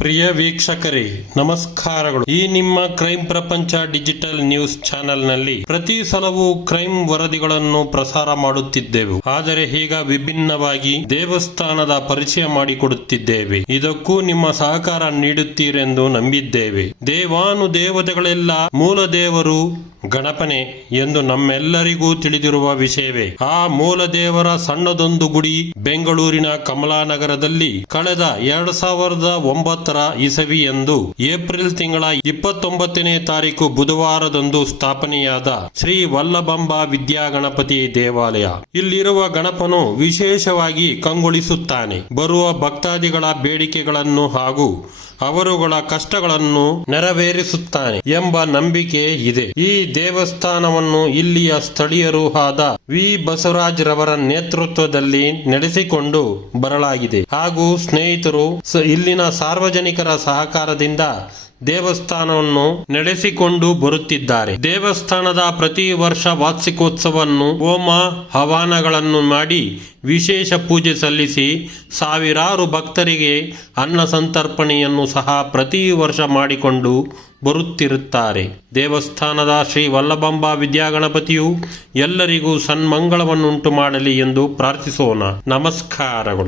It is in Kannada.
ಪ್ರಿಯ ವೀಕ್ಷಕರೇ, ನಮಸ್ಕಾರಗಳು. ಈ ನಿಮ್ಮ ಕ್ರೈಮ್ ಪ್ರಪಂಚ ಡಿಜಿಟಲ್ ನ್ಯೂಸ್ ಚಾನೆಲ್ನಲ್ಲಿ ಪ್ರತಿ ಸಲವೂ ಕ್ರೈಮ್ ವರದಿಗಳನ್ನು ಪ್ರಸಾರ ಮಾಡುತ್ತಿದ್ದೆವು. ಆದರೆ ಈಗ ವಿಭಿನ್ನವಾಗಿ ದೇವಸ್ಥಾನದ ಪರಿಚಯ ಮಾಡಿಕೊಡುತ್ತಿದ್ದೇವೆ. ಇದಕ್ಕೂ ನಿಮ್ಮ ಸಹಕಾರ ನೀಡುತ್ತೀರೆಂದು ನಂಬಿದ್ದೇವೆ. ದೇವಾನುದೇವತೆಗಳೆಲ್ಲ ಮೂಲ ದೇವರು ಗಣಪನೆ ಎಂದು ನಮ್ಮೆಲ್ಲರಿಗೂ ತಿಳಿದಿರುವ ವಿಷಯವೇ. ಆ ಮೂಲ ದೇವರ ಸಣ್ಣದೊಂದು ಗುಡಿ ಬೆಂಗಳೂರಿನ ಕಮಲಾನಗರದಲ್ಲಿ ಕಳೆದ 2009 ಇಸವಿ ಎಂದು ಏಪ್ರಿಲ್ ತಿಂಗಳ 29ನೇ ತಾರೀಕು ಬುಧವಾರದಂದು ಸ್ಥಾಪನೆಯಾದ ಶ್ರೀ ವಲ್ಲಭಾಂಬ ವಿದ್ಯಾಗಣಪತಿ ದೇವಾಲಯ. ಇಲ್ಲಿರುವ ಗಣಪನು ವಿಶೇಷವಾಗಿ ಕಂಗೊಳಿಸುತ್ತಾನೆ. ಬರುವ ಭಕ್ತಾದಿಗಳ ಬೇಡಿಕೆಗಳನ್ನು ಹಾಗೂ ಅವರುಗಳ ಕಷ್ಟಗಳನ್ನು ನೆರವೇರಿಸುತ್ತಾನೆ ಎಂಬ ನಂಬಿಕೆ ಇದೆ. ಈ ದೇವಸ್ಥಾನವನ್ನು ಇಲ್ಲಿಯ ಸ್ಥಳೀಯರು ಆದ ವಿ ಬಸವರಾಜ್ ರವರ ನೇತೃತ್ವದಲ್ಲಿ ನಡೆಸಿಕೊಂಡು ಬರಲಾಗಿದೆ ಹಾಗೂ ಸ್ನೇಹಿತರು ಇಲ್ಲಿನ ಸಾರ್ವಜನಿಕರ ಸಹಕಾರದಿಂದ ದೇವಸ್ಥಾನವನ್ನು ನಡೆಸಿಕೊಂಡು ಬರುತ್ತಿದ್ದಾರೆ. ದೇವಸ್ಥಾನದ ಪ್ರತಿ ವರ್ಷ ವಾರ್ಷಿಕೋತ್ಸವವನ್ನು ಹೋಮ ಹವನಗಳನ್ನು ಮಾಡಿ ವಿಶೇಷ ಪೂಜೆ ಸಲ್ಲಿಸಿ ಸಾವಿರಾರು ಭಕ್ತರಿಗೆ ಅನ್ನ ಸಂತರ್ಪಣೆಯನ್ನು ಸಹ ಪ್ರತಿ ವರ್ಷ ಮಾಡಿಕೊಂಡು ಬರುತ್ತಿರುತ್ತಾರೆ. ದೇವಸ್ಥಾನದ ಶ್ರೀ ವಲ್ಲಭಾಂಬ ವಿದ್ಯಾಗಣಪತಿಯು ಎಲ್ಲರಿಗೂ ಸನ್ಮಂಗಳವನ್ನುಂಟು ಮಾಡಲಿ ಎಂದು ಪ್ರಾರ್ಥಿಸೋಣ. ನಮಸ್ಕಾರಗಳು.